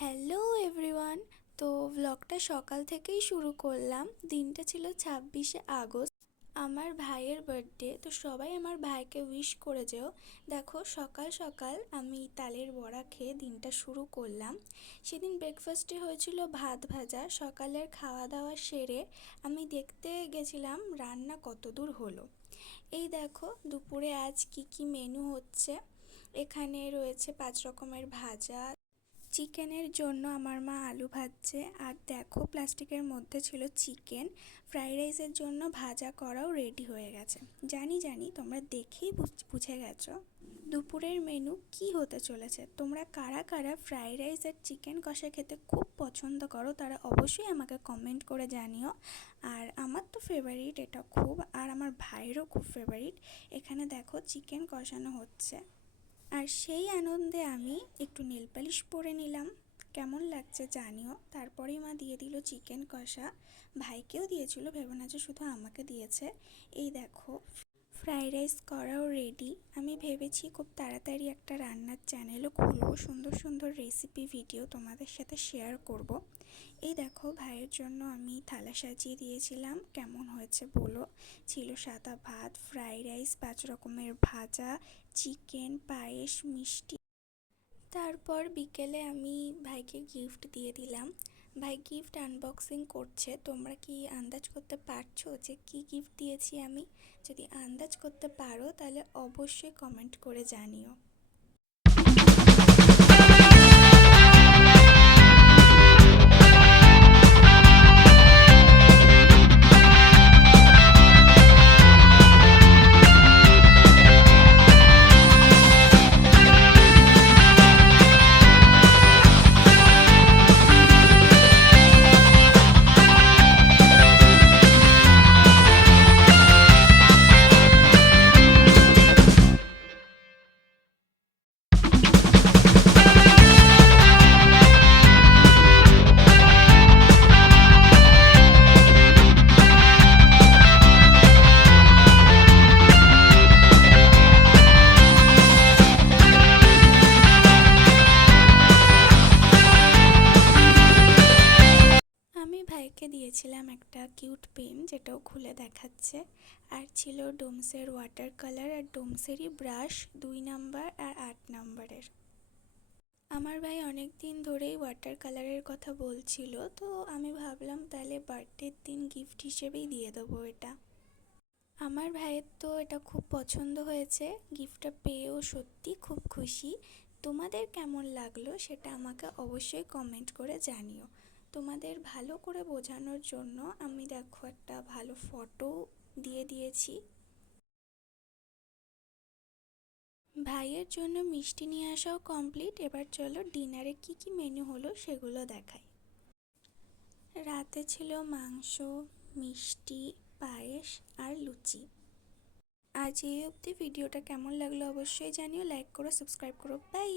Hello everyone. তো ব্লগটা সকাল থেকেই শুরু করলাম। দিনটা ছিল 26শে আগস্ট, আমার ভাইয়ের বার্থডে। তো সবাই আমার ভাইকে উইশ করে যেও। দেখো, সকাল সকাল আমি তালের বড়া খেয়ে দিনটা শুরু করলাম। সেদিন ব্রেকফাস্টে হয়েছিল ভাত ভাজা। সকালের খাওয়া দাওয়া সেরে আমি দেখতে গেছিলাম রান্না কত দূর হলো। এই দেখো দুপুরে আজ কি কি মেনু হচ্ছে। এখানে রয়েছে 5 রকমের ভাজা। চিকেনের জন্য আমার মা আলু ভাজছে, আর দেখো প্লাস্টিকের মধ্যে ছিল চিকেন। ফ্রাইড রাইসের জন্য ভাজা করাও রেডি হয়ে গেছে। জানি জানি তোমরা দেখেই বুঝে গেছো দুপুরের মেনু কি হতে চলেছে। তোমরা কারা কারা ফ্রাইড রাইস আর চিকেন কষা খেতে খুব পছন্দ করো তারা অবশ্যই আমাকে কমেন্ট করে জানিও। আর আমার তো ফেভারিট এটা খুব, আর আমার ভাইয়েরও খুব ফেভারিট। এখানে দেখো চিকেন কষানো হচ্ছে, আর সেই আনন্দে আমি একটু নেল পালিশ পরে নিলাম। কেমন লাগছে জানিও। তারপরেই মা দিয়ে দিল চিকেন কষা। ভাইকেও দিয়েছিল, ভেবো না যে শুধু আমাকে দিয়েছে। এই দেখো ফ্রাইড রাইস করাও রেডি। আমি ভেবেছি খুব তাড়াতাড়ি একটা রান্নার চ্যানেলও খুলবো, সুন্দর সুন্দর রেসিপি ভিডিও তোমাদের সাথে শেয়ার করব। এই দেখো ভাইয়ের জন্য আমি থালা সাজিয়ে দিয়েছিলাম। কেমন হয়েছে বলো। ছিল সাদা ভাত, ফ্রাইড রাইস, 5 রকমের ভাজা, চিকেন, পায়েস, মিষ্টি। তারপর বিকেলে আমি ভাইকে গিফট দিয়ে দিলাম। ভাই গিফট আনবক্সিং করছে। তোমরা কি আন্দাজ করতে পারছো যে কি গিফট দিয়েছি আমি? যদি আন্দাজ করতে পারো তাহলে অবশ্যই কমেন্ট করে জানিও। আমি ভাইকে দিয়েছিলাম একটা কিউট পেন, যেটাও খুলে দেখাচ্ছে। আর ছিল ডোমসের ওয়াটার কালার আর ডোমসেরই ব্রাশ, 2 নাম্বার আর 8 নাম্বারের। আমার ভাই অনেক দিন ধরেই ওয়াটার কালারের কথা বলছিল, তো আমি ভাবলাম তাহলে বার্থডের দিন গিফট হিসেবেই দিয়ে দেবো এটা। আমার ভাইয়ের তো এটা খুব পছন্দ হয়েছে। গিফটটা পেয়েও সত্যি খুব খুশি। তোমাদের কেমন লাগলো সেটা আমাকে অবশ্যই কমেন্ট করে জানিও। তোমাদের ভালো করে বোঝানোর জন্য আমি দেখো একটা ভালো ফটো দিয়ে দিয়েছি। ভাইয়ের জন্য মিষ্টি নিয়ে আসাও কমপ্লিট। এবার চলো ডিনারে কি কি মেনু হলো সেগুলো দেখাই। রাতে ছিল মাংস, মিষ্টি, পায়েস আর লুচি। আজ এই অবধি। ভিডিওটা কেমন লাগলো অবশ্যই জানিও। লাইক করো, সাবস্ক্রাইব করো। বাই।